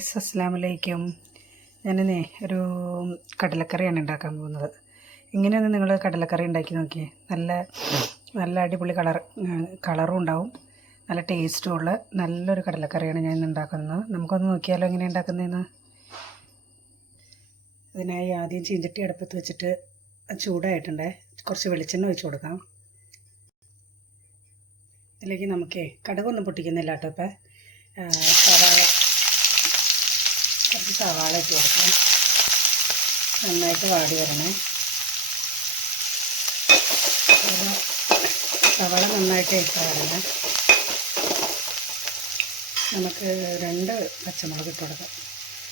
അസ്സലാമലൈക്കും. ഞാനിന്നേ ഒരു കടലക്കറിയാണ് ഉണ്ടാക്കാൻ പോകുന്നത്. ഇങ്ങനെയൊന്ന് നിങ്ങൾ കടലക്കറി ഉണ്ടാക്കി നോക്കിയേ. നല്ല നല്ല അടിപൊളി കളറും ഉണ്ടാവും, നല്ല ടേസ്റ്റും ഉള്ള നല്ലൊരു കടലക്കറിയാണ് ഞാൻ ഇന്ന് ഉണ്ടാക്കുന്നത്. നമുക്കൊന്ന് നോക്കിയാലോ എങ്ങനെ ഉണ്ടാക്കുന്നതെന്ന്. അതിനായി ആദ്യം ചീഞ്ചട്ടി അടുപ്പത്ത് വെച്ചിട്ട് ചൂടായിട്ടുണ്ടേ കുറച്ച് വെളിച്ചെണ്ണ ഒഴിച്ച് കൊടുക്കാം. ഇതിലേക്ക് കടുകൊന്നും പൊട്ടിക്കുന്നില്ല കേട്ടോ. ഇപ്പം കുറച്ച് സവാള ഇട്ട് കൊടുക്കാം. നന്നായിട്ട് വാടി വരണേ. സവാള നന്നായിട്ട് ഇട്ട് വരണേ. നമുക്ക് 2 പച്ചമുളക് ഇട്ട് കൊടുക്കാം.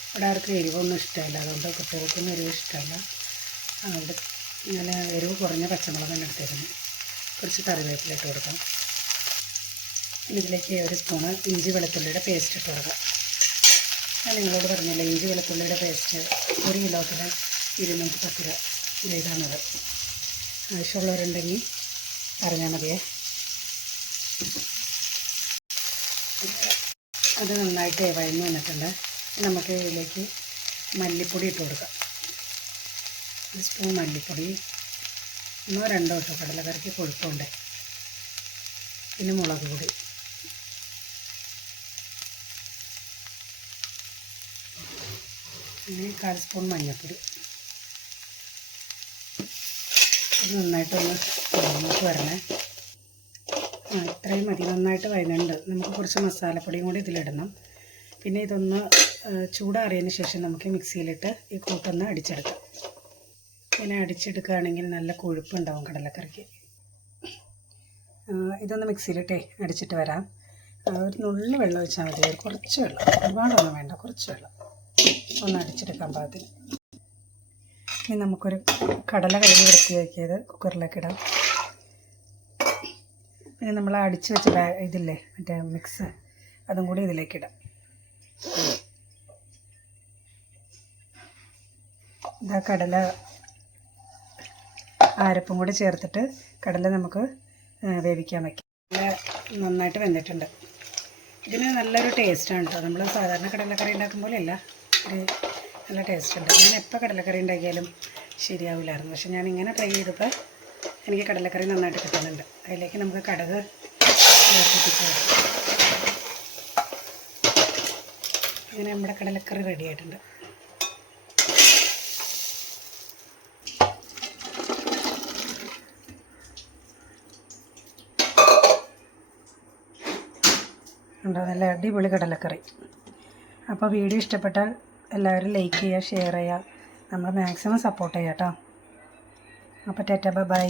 ഇവിടെ ആർക്കും എരിവൊന്നും ഇഷ്ടമല്ല, അതുകൊണ്ട് കുട്ടികൾക്കൊന്നും എരിവ് ഇഷ്ടമല്ല. അതുകൊണ്ട് ഞാൻ എരിവ് കുറഞ്ഞ പച്ചമുളകാണ് എടുത്തിരുന്നത്. കുറച്ച് കറിവേപ്പില ഇട്ട് കൊടുക്കാം. ഇതിലേക്ക് 1 സ്പൂണ് ഇഞ്ചി വെളുത്തുള്ളിയുടെ പേസ്റ്റ് ഇട്ട് കൊടുക്കാം. ഞാൻ നിങ്ങളോട് പറഞ്ഞില്ല, ഇഞ്ചി വെളുത്തുള്ളിയുടെ പേസ്റ്റ് 1 കിലോത്തിന് 210 രൂപ ഇതാണത്. ആവശ്യമുള്ളവരുണ്ടെങ്കിൽ പറഞ്ഞാൽ മതിയേ. അത് നന്നായിട്ട് വഴഞ്ഞു വന്നിട്ടുണ്ട്. നമുക്ക് ഇതിലേക്ക് മല്ലിപ്പൊടി ഇട്ട് കൊടുക്കാം. 1 സ്പൂൺ മല്ലിപ്പൊടി, 1-2 ഇട്ടോ, കടലക്കറിക്ക് കൊഴുപ്പുണ്ട്. പിന്നെ മുളക് പൊടി, പിന്നെ 1/4 സ്പൂൺ മഞ്ഞൾപ്പൊടി. ഇത് നന്നായിട്ടൊന്ന് വഴഞ്ഞിട്ട് വരണേ. ഇത്രയും മതി, നന്നായിട്ട് വഴഞ്ഞിട്ടുണ്ട്. നമുക്ക് കുറച്ച് മസാലപ്പൊടിയും കൂടി ഇതിലിടണം. പിന്നെ ഇതൊന്ന് ചൂടാറിയതിന് ശേഷം നമുക്ക് മിക്സിയിലിട്ട് ഈ കൂട്ടൊന്ന് അടിച്ചെടുക്കാം. പിന്നെ അടിച്ചെടുക്കുകയാണെങ്കിൽ നല്ല കൊഴുപ്പുണ്ടാവും കടലക്കറിക്ക്. ഇതൊന്ന് മിക്സിയിലിട്ടേ അടിച്ചിട്ട് വരാം. ഒരു നുള്ളി വെള്ളം ഒഴിച്ചാൽ മതി, കുറച്ച് വെള്ളം, ഒരുപാടൊന്നും വേണ്ട, കുറച്ച് വെള്ളം ഒന്ന് അടിച്ചെടുക്കാൻ പാകത്തിന്. ഇനി നമുക്കൊരു കടല കഴുകി വൃത്തിയാക്കിയത് കുക്കറിലേക്ക് ഇടാം. പിന്നെ നമ്മൾ അടിച്ച് വെച്ച ഇതില്ലേ മറ്റേ മിക്സ്, അതും കൂടി ഇതിലേക്ക് ഇടാം. ഇതാ കടല അരപ്പും കൂടി ചേർത്തിട്ട് കടല നമുക്ക് വേവിക്കാൻ വയ്ക്കാം. നന്നായിട്ട് വെന്തിട്ടുണ്ട്. ഇതിന് നല്ലൊരു ടേസ്റ്റാണ് കേട്ടോ. നമ്മൾ സാധാരണ കടലക്കറി ഉണ്ടാക്കും പോലെയല്ല, ഒരു നല്ല ടേസ്റ്റ് ഉണ്ട്. ഞാൻ എപ്പോൾ കടലക്കറി ഉണ്ടാക്കിയാലും ശരിയാവില്ലായിരുന്നു, പക്ഷെ ഞാൻ ഇങ്ങനെ ട്രൈ ചെയ്തപ്പോൾ എനിക്ക് കടലക്കറി നന്നായിട്ട് കിട്ടുന്നുണ്ട്. അതിലേക്ക് നമുക്ക് കടുക് പൊട്ടിച്ച് അങ്ങനെ നമ്മുടെ കടലക്കറി റെഡി ആയിട്ടുണ്ട്. ഉണ്ടോ നല്ല അടിപൊളി കടലക്കറി. അപ്പോൾ വീഡിയോ ഇഷ്ടപ്പെട്ടാൽ എല്ലാവരും ലൈക്ക് ചെയ്യുക, ഷെയർ ചെയ്യുക, നമ്മൾ മാക്സിമം സപ്പോർട്ട് ചെയ്യാം കേട്ടോ. അപ്പോൾ ടാറ്റാ ബൈ.